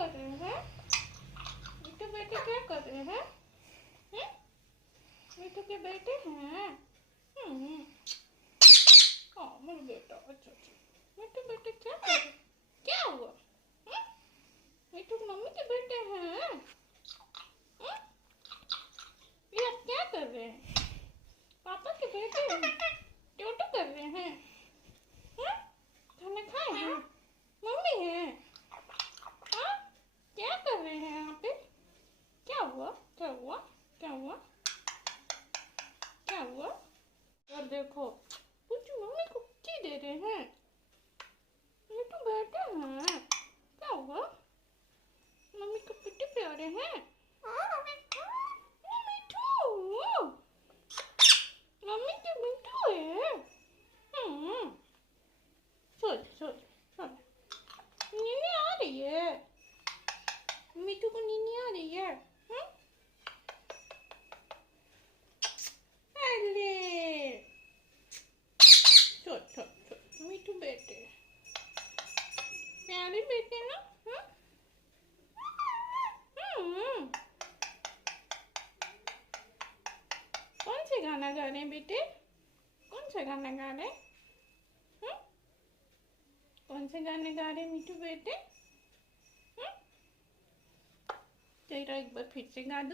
कर रहे हैं? मिठू बेटे क्या कर रहे हैं? मिठू के बेटे हैं। हाँ मेरे बेटा, अच्छा अच्छा। मिठू बेटे क्या कर रहे? क्या हुआ? मिठू मम्मी के बेटे हैं। ये आप क्या कर रहे हैं? पापा के बेटे हैं। टोटो कर रहे हैं। खाना खाए हैं? मम्मी है। हाँ क्या कर रहे हैं यहाँ पे? क्या हुआ? क्या हुआ? क्या हुआ? क्या हुआ? और देखो पुच्चू मम्मी को की दे रहे हैं। ये तो बैठे हैं। क्या हुआ? मम्मी को कितने प्यारे हैं। मिठू, मम्मी के मिठू है। सो सो सो। नींद आ रही है। मिठू को नींद आ रही है। अरे सो सो सो। मिठू बेटे प्यारे बेटे ना। कौन से गाना गा रहे हैं बेटे? कौन सा गाना गा रहे हैं? कौन से गाने गा रहे हैं मिठू बेटे? तेरा एक बार फिर से गा दो।